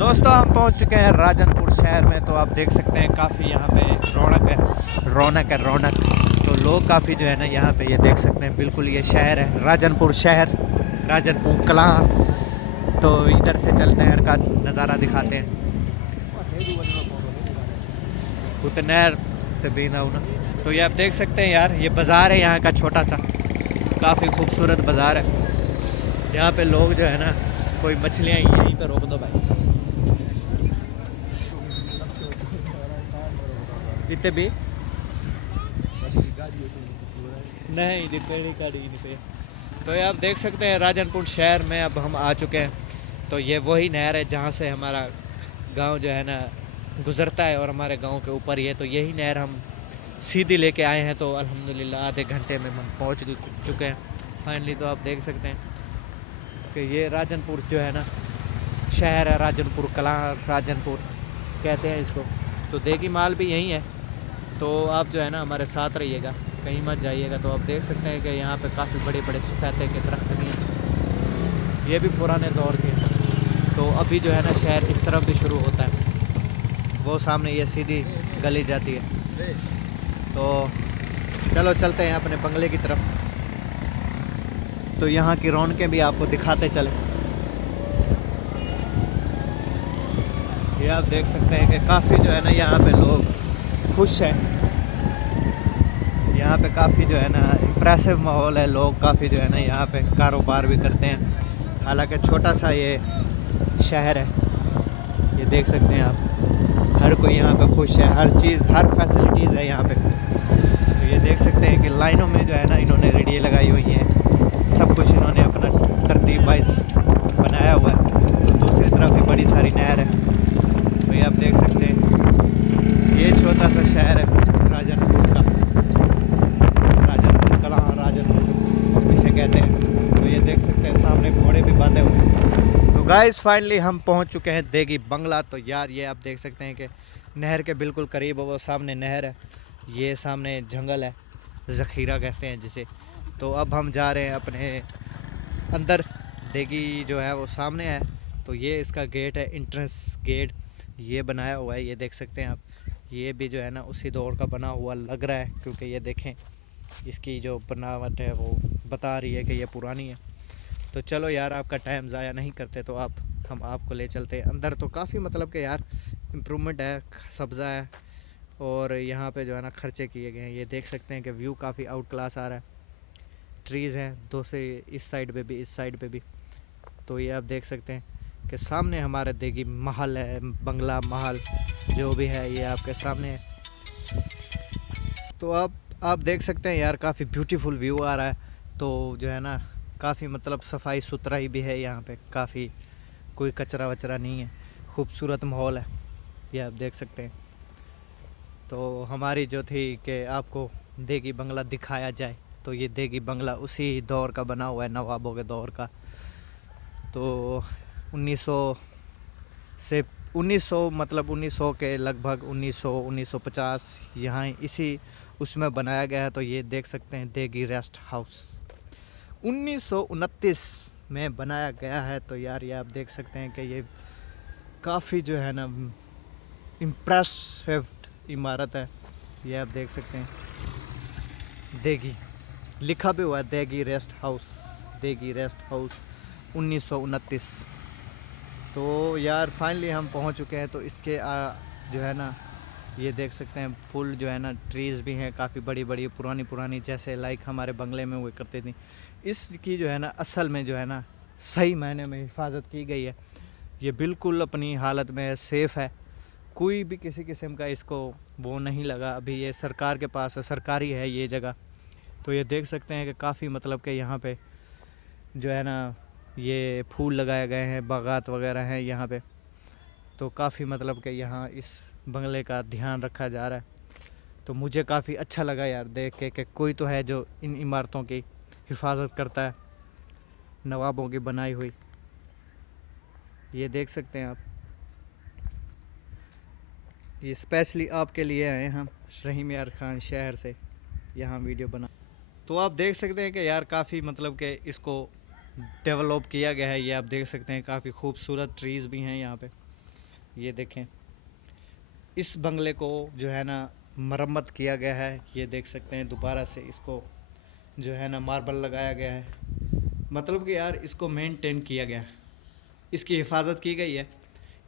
दोस्तों हम पहुंच चुके हैं राजनपुर शहर में। तो आप देख सकते हैं काफ़ी यहाँ पे रौनक। तो लोग काफ़ी जो है ना यहाँ पे ये देख सकते हैं, बिल्कुल ये शहर है राजनपुर शहर, राजनपुर कलां। तो इधर से चलते हैं का नज़ारा दिखाते हैं। उतनैर तबीना उना। तो ये आप देख सकते हैं यार, ये बाज़ार है यहाँ का छोटा सा, काफ़ी खूबसूरत बाज़ार है। यहाँ पे लोग जो है ना, कोई मछलियाँ यहीं पे रोक दो भाई, इतने भी नहीं पे। तो ये आप देख सकते हैं राजनपुर शहर में अब हम आ चुके हैं। तो ये वही नहर है जहाँ से हमारा गांव जो है ना गुज़रता है, और हमारे गांव के ऊपर ये, तो यही नहर हम सीधी लेके आए हैं। तो अल्हम्दुलिल्लाह आधे घंटे में हम पहुँच चुके हैं फाइनली। तो आप देख सकते हैं कि ये राजनपुर जो है ना शहर है, राजनपुर कलां, राजनपुर कहते हैं इसको। तो देगी माल भी यही है। तो आप जो है ना हमारे साथ रहिएगा, कहीं मत जाइएगा। तो आप देख सकते हैं कि यहाँ पे काफ़ी बड़े बड़े सफ़ेदे के दरख्त भी हैं, ये भी पुराने दौर के हैं। तो अभी जो है ना शहर इस तरफ भी शुरू होता है, वो सामने ये सीधी गली जाती है। तो चलो चलते हैं अपने बंगले की तरफ। तो यहाँ की रौनकें भी आपको दिखाते चले। ये आप देख सकते हैं कि काफ़ी जो है ना यहाँ पे लोग खुश हैं। यहाँ पे काफ़ी जो है ना इम्प्रेसिव माहौल है, लोग काफ़ी जो है ना यहाँ पे कारोबार भी करते हैं। हालांकि छोटा सा ये शहर है, ये देख सकते हैं आप, हर कोई यहाँ पे खुश है, हर चीज़, हर फैसिलिटीज़ है यहाँ पे। तो ये देख सकते हैं कि लाइनों में जो है ना इन्होंने रेडियो लगाई हुई हैं, सब कुछ इन्होंने अपना तरतीब वाइज बनाया हुआ है। तो दूसरी तरफ भी बड़ी सारी नहर है। तो ये आप देख सकते हैं, ये छोटा सा शहर है राजनपुर का, राजनपुर कलां, राजनपुर इसे कहते हैं। तो ये देख सकते हैं सामने घोड़े भी बांधे हुए हैं। तो गाइस फाइनली हम पहुंच चुके हैं देगी बंगला। तो यार ये आप देख सकते हैं कि नहर के बिल्कुल करीब, वो सामने नहर है, ये सामने जंगल है, ज़ख़ीरा कहते हैं जिसे। तो अब हम जा रहे हैं अपने अंदर, देगी जो है वो सामने है। तो ये इसका गेट है, एंट्रेंस गेट ये बनाया हुआ है, ये देख सकते हैं आप। ये भी जो है ना उसी दौर का बना हुआ लग रहा है, क्योंकि ये देखें इसकी जो बनावट है वो बता रही है कि ये पुरानी है। तो चलो यार आपका टाइम ज़ाया नहीं करते, तो हम आपको ले चलते हैं अंदर। तो काफ़ी मतलब कि यार इम्प्रूवमेंट है, सब्ज़ा है, और यहाँ पे जो है ना खर्चे किए गए हैं। ये देख सकते हैं कि व्यू काफ़ी आउट क्लास आ रहा है, ट्रीज़ हैं दो से, इस साइड पे भी इस साइड पे भी। तो ये आप देख सकते हैं कि सामने हमारा देगी महल है, बंगला महल जो भी है ये आपके सामने है। तो आप देख सकते हैं यार काफ़ी ब्यूटीफुल व्यू आ रहा है। तो जो है ना काफ़ी मतलब सफाई सुथराई भी है यहाँ पे, काफ़ी कोई कचरा वचरा नहीं है, खूबसूरत माहौल है, ये आप देख सकते हैं। तो हमारी जो थी कि आपको देगी बंगला दिखाया जाए, तो ये देगी बंगला उसी दौर का बना हुआ है, नवाबों के दौर का। तो 1900 से 1900 मतलब 1900 के लगभग 1950 यहाँ इसी उसमें बनाया गया है। तो ये देख सकते हैं देगी रेस्ट हाउस 1929 में बनाया गया है। तो यार ये आप देख सकते हैं कि ये काफ़ी जो है ना इम्प्रेसिव इमारत है, ये आप देख सकते हैं। देगी लिखा भी हुआ है, देगी रेस्ट हाउस, देगी रेस्ट हाउस 1929। तो यार फाइनली हम पहुंच चुके हैं। तो इसके जो है ना ये देख सकते हैं फुल जो है ना ट्रीज़ भी हैं, काफ़ी बड़ी बड़ी पुरानी जैसे लाइक हमारे बंगले में हुआ करती थी। इसकी जो है ना असल में जो है ना सही मायने में हिफाजत की गई है, ये बिल्कुल अपनी हालत में सेफ़ है, कोई भी किसी किस्म का इसको वो नहीं लगा। अभी ये सरकार के पास है, सरकारी है ये जगह। तो ये देख सकते हैं कि काफ़ी मतलब कि यहाँ पे जो है ना ये फूल लगाए गए हैं, बागात वगैरह हैं यहाँ पे। तो काफ़ी मतलब कि यहाँ इस बंगले का ध्यान रखा जा रहा है। तो मुझे काफ़ी अच्छा लगा यार देख के कि कोई तो है जो इन इमारतों की हिफाजत करता है, नवाबों की बनाई हुई। ये देख सकते हैं आप, ये स्पेशली आपके लिए आए हम रहीम यार खान शहर से यहाँ वीडियो बना। तो आप देख सकते हैं कि यार काफ़ी मतलब कि इसको डेवलप किया गया है, ये आप देख सकते हैं काफ़ी खूबसूरत ट्रीज़ भी हैं यहाँ पे। ये देखें, इस बंगले को जो है ना मरम्मत किया गया है। ये देख सकते हैं दोबारा से इसको जो है ना मार्बल लगाया गया है। मतलब कि यार इसको मेंटेन किया गया है, इसकी हिफाजत की गई है।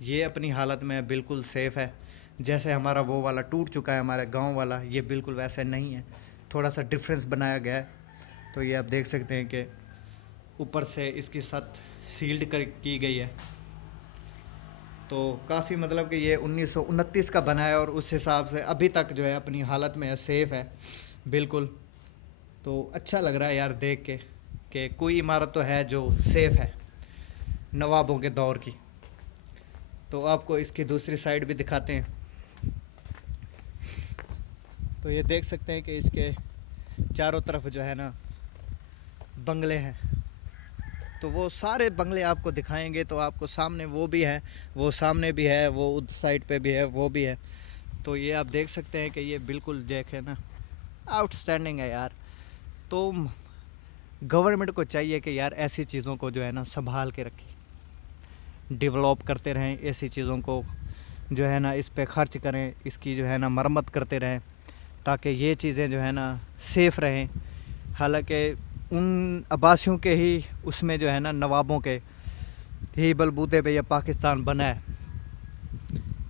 ये अपनी हालत में बिल्कुल सेफ़ है। जैसे हमारा वो वाला टूट चुका है हमारा गांव वाला, ये बिल्कुल वैसे नहीं है, थोड़ा सा डिफरेंस बनाया गया है। तो ये आप देख सकते हैं कि ऊपर से इसकी छत सील्ड कर की गई है। तो काफ़ी मतलब कि ये 1929 का बना है और उस हिसाब से अभी तक जो है अपनी हालत में है, सेफ़ है बिल्कुल। तो अच्छा लग रहा है यार देख के कि कोई इमारत तो है जो सेफ़ है नवाबों के दौर की। तो आपको इसकी दूसरी साइड भी दिखाते हैं। तो ये देख सकते हैं कि इसके चारों तरफ जो है ना बंगले हैं। तो वो सारे बंगले आपको दिखाएंगे तो आपको सामने वो भी है, वो सामने भी है, वो उस साइड पे भी है, वो भी है। तो ये आप देख सकते हैं कि ये बिल्कुल देखे ना आउटस्टैंडिंग है यार। तो गवर्नमेंट को चाहिए कि यार ऐसी चीज़ों को जो है ना संभाल के रखें, डेवलप करते रहें, ऐसी चीज़ों को जो है ना इस पे खर्च करें, इसकी जो है ना मरम्मत करते रहें ताकि ये चीज़ें जो है ना सेफ़ रहें। हालांकि उन आबासियों के ही उसमें जो है ना नवाबों के ही बलबूते पे यह पाकिस्तान बना है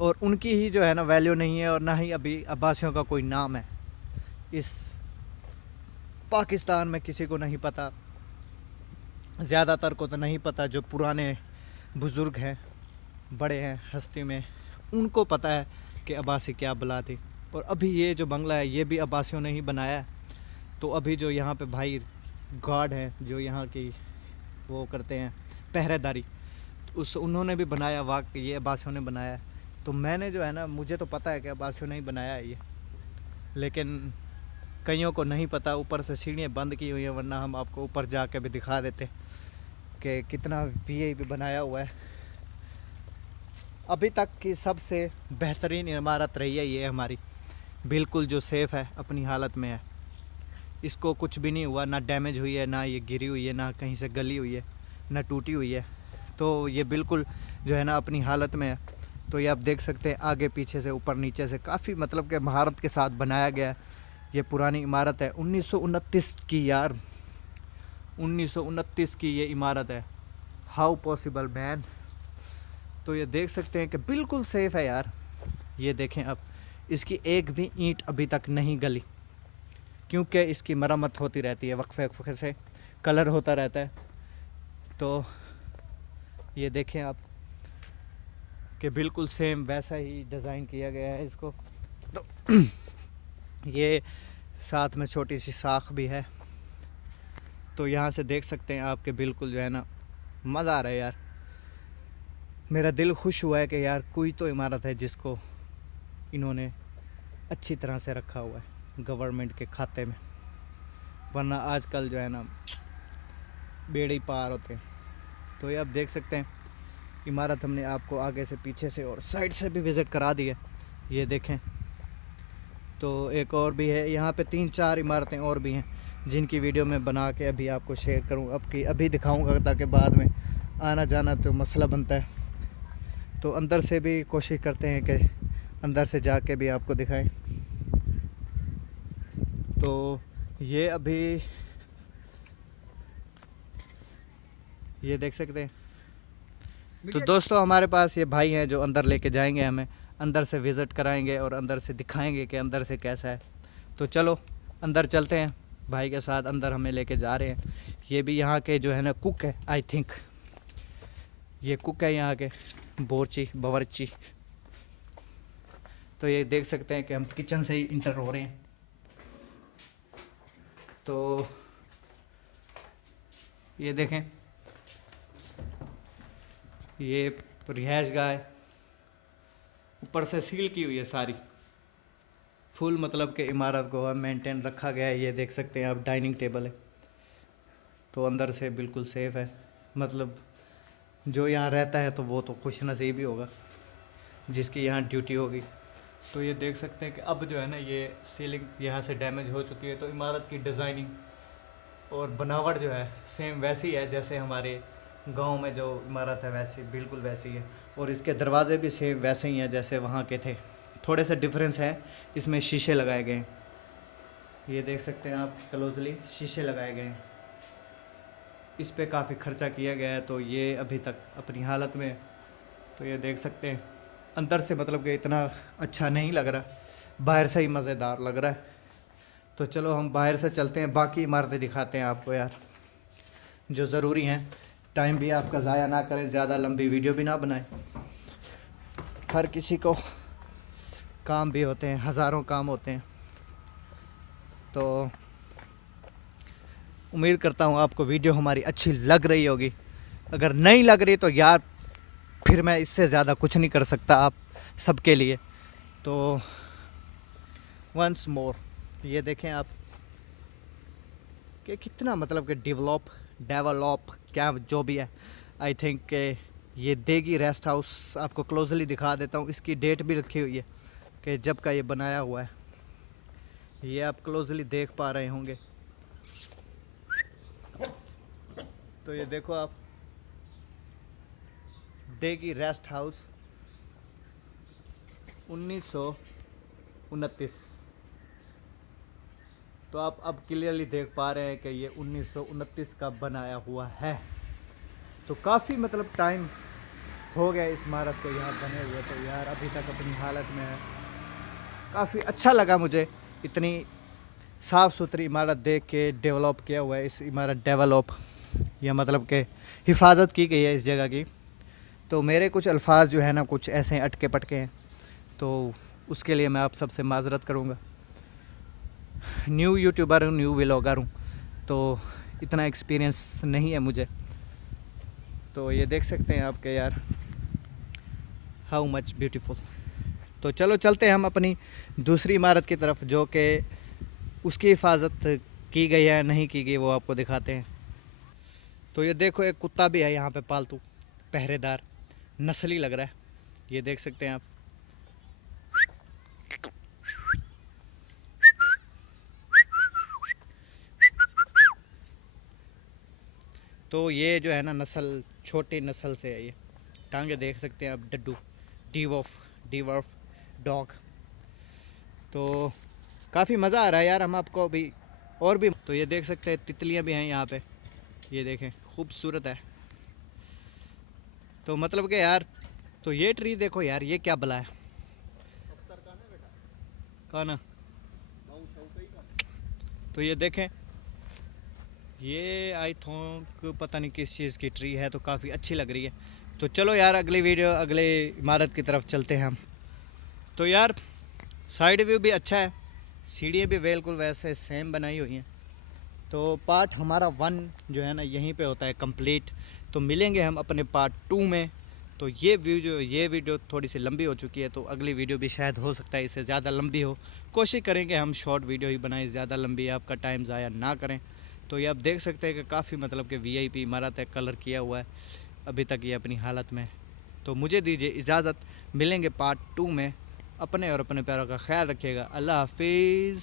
और उनकी ही जो है ना वैल्यू नहीं है और ना ही अभी आबासियों का कोई नाम है इस पाकिस्तान में। किसी को नहीं पता, ज़्यादातर को तो नहीं पता। जो पुराने बुज़ुर्ग हैं, बड़े हैं हस्ती में, उनको पता है कि अब्बासी क्या बला थी। और अभी ये जो बंगला है ये भी अब्बासियों ने ही बनाया है। तो अभी जो यहाँ पे भाई गार्ड हैं जो यहाँ की वो करते हैं पहरेदारी, उस उन्होंने भी बनाया, वाकई ये अब्बासियों ने बनाया है। तो मैंने जो है ना, मुझे तो पता है कि अब्बासियों ने ही बनाया है ये, लेकिन कईयों को नहीं पता। ऊपर से सीढ़ियाँ बंद की हुई हैं, वरना हम आपको ऊपर जाके भी दिखा देते कि कितना वीआईपी बनाया हुआ है। अभी तक की सबसे बेहतरीन इमारत रही है ये हमारी, बिल्कुल जो सेफ़ है, अपनी हालत में है। इसको कुछ भी नहीं हुआ, ना डैमेज हुई है, ना ये गिरी हुई है, ना कहीं से गली हुई है, ना टूटी हुई है। तो ये बिल्कुल जो है ना अपनी हालत में है। तो ये आप देख सकते हैं आगे पीछे से ऊपर नीचे से काफ़ी मतलब कि महारत के साथ बनाया गया है। ये पुरानी इमारत है 1929 की यार, 1929 की ये इमारत है। How possible man. तो ये देख सकते हैं कि बिल्कुल सेफ़ है यार। ये देखें अब, इसकी एक भी ईंट अभी तक नहीं गली, क्योंकि इसकी मरम्मत होती रहती है, वक्फे वक्फे से कलर होता रहता है। तो ये देखें आप कि बिल्कुल सेम वैसा ही डिज़ाइन किया गया है इसको। तो ये साथ में छोटी सी साख भी है। तो यहाँ से देख सकते हैं आप कि बिल्कुल जो है ना मज़ा आ रहा है यार। मेरा दिल खुश हुआ है कि यार कोई तो इमारत है जिसको इन्होंने अच्छी तरह से रखा हुआ है गवर्नमेंट के खाते में, वरना आजकल जो है ना बेड़े ही पार होते हैं। तो ये आप देख सकते हैं इमारत हमने आपको आगे से, पीछे से और साइड से भी विज़िट करा दी है। ये देखें, तो एक और भी है यहाँ पे, 3-4 इमारतें और भी हैं जिनकी वीडियो मैं बना के अभी आपको शेयर करूँ, अभी दिखाऊँगा, ताकि बाद में आना जाना तो मसला बनता है। तो अंदर से भी कोशिश करते हैं कि अंदर से जाके भी आपको दिखाएं। तो ये अभी ये देख सकते हैं। तो दोस्तों हमारे पास ये भाई हैं जो अंदर लेके जाएंगे, हमें अंदर से विज़िट कराएंगे और अंदर से दिखाएंगे कि अंदर से कैसा है। तो चलो अंदर चलते हैं, भाई के साथ अंदर हमें लेके जा रहे हैं। ये भी यहाँ के जो है ना कुक है, आई थिंक ये कुक है यहाँ के, बावर्ची। तो ये देख सकते हैं कि हम किचन से ही इंटर हो रहे हैं। तो ये देखें, ये रिहाइश गाह है, ऊपर से सील की हुई है सारी, फुल मतलब कि इमारत को मेंटेन रखा गया है। ये देख सकते हैं आप, डाइनिंग टेबल है। तो अंदर से बिल्कुल सेफ़ है, मतलब जो यहाँ रहता है तो वो तो खुश नसीब ही होगा जिसकी यहाँ ड्यूटी होगी। तो ये देख सकते हैं कि अब जो है ना ये सीलिंग यहाँ से डैमेज हो चुकी है, तो इमारत की डिज़ाइनिंग और बनावट जो है सेम वैसी है जैसे हमारे गांव में जो इमारत है, वैसी बिल्कुल वैसी है। और इसके दरवाजे भी सेम वैसे ही हैं जैसे वहाँ के थे, थोड़े से डिफरेंस है, इसमें शीशे लगाए गए हैं। ये देख सकते हैं आप क्लोजली, शीशे लगाए गए हैं। इस पे काफ़ी खर्चा किया गया है, तो ये अभी तक अपनी हालत में। तो ये देख सकते हैं अंदर से मतलब कि इतना अच्छा नहीं लग रहा, बाहर से ही मज़ेदार लग रहा है। तो चलो हम बाहर से चलते हैं, बाकी इमारतें दिखाते हैं आपको यार, जो ज़रूरी हैं। टाइम भी आपका ज़ाया ना करें, ज़्यादा लंबी वीडियो भी ना बनाएं। हर किसी को काम भी होते हैं, हज़ारों काम होते हैं। तो उम्मीद करता हूँ आपको वीडियो हमारी अच्छी लग रही होगी। अगर नहीं लग रही तो यार फिर मैं इससे ज़्यादा कुछ नहीं कर सकता आप सबके लिए। तो वंस मोर ये देखें आप कि कितना मतलब कि डेवलप क्या जो भी है। आई थिंक ये देगी रेस्ट हाउस, आपको क्लोजली दिखा देता हूँ, इसकी डेट भी रखी हुई है कि जब का ये बनाया हुआ है। ये आप क्लोजली देख पा रहे होंगे। तो ये देखो आप, देगी रेस्ट हाउस 1929। तो आप अब क्लियरली देख पा रहे हैं कि ये 1929 का बनाया हुआ है। तो काफ़ी मतलब टाइम हो गया इस इमारत को यहाँ बने हुए, तो यार अभी तक अपनी हालत में है। काफ़ी अच्छा लगा मुझे इतनी साफ़ सुथरी इमारत देख के। डेवलप किया हुआ है इस इमारत, डेवलप या मतलब कि हिफाजत की गई है इस जगह की। तो मेरे कुछ अल्फाज जो है ना कुछ ऐसे अटके पटके हैं, तो उसके लिए मैं आप सबसे माज़रत करूँगा। न्यू यूट्यूबर हूँ, न्यू व्लॉगर हूँ, तो इतना एक्सपीरियंस नहीं है मुझे। तो ये देख सकते हैं आपके यार हाउ मच ब्यूटीफुल। तो चलो चलते हैं हम अपनी दूसरी इमारत की तरफ, जो कि उसकी हिफाजत की गई है नहीं की गई वो आपको दिखाते हैं। तो ये देखो एक कुत्ता भी है यहाँ पे पालतू, पहरेदार, नस्ली लग रहा है, ये देख सकते हैं आप। तो ये जो है ना नस्ल, छोटी नस्ल से है ये। टांगे देख सकते हैं आप, डड्डू, डीवर्फ डॉग। तो काफ़ी मज़ा आ रहा है यार हम आपको अभी और भी। तो ये देख सकते हैं तितलियां भी हैं यहाँ पे, ये देखें खूबसूरत है। तो मतलब कि यार, तो ये ट्री देखो यार, ये क्या बला है कहा ना। तो ये देखें, ये आई थिंक पता नहीं किस चीज़ की ट्री है, तो काफ़ी अच्छी लग रही है। तो चलो यार अगली वीडियो, अगले इमारत की तरफ चलते हैं हम। तो यार साइड व्यू भी अच्छा है, सीढ़ियाँ भी बिल्कुल वैसे सेम बनाई हुई हैं। तो पार्ट हमारा 1 जो है ना यहीं पे होता है कंप्लीट। तो मिलेंगे हम अपने पार्ट 2 में। तो ये वीडियो थोड़ी सी लंबी हो चुकी है, तो अगली वीडियो भी शायद हो सकता है इससे ज़्यादा लंबी हो। कोशिश करेंगे हम शॉर्ट वीडियो ही बनाएं, ज़्यादा लंबी आपका टाइम ज़ाया ना करें। तो ये आप देख सकते हैं कि काफ़ी मतलब कि VIP इमारत है, कलर किया हुआ है अभी तक ये अपनी हालत में। तो मुझे दीजिए इजाज़त, मिलेंगे पार्ट 2 में। अपने और अपने प्यारों का ख्याल रखिएगा। अल्लाह हाफिज़।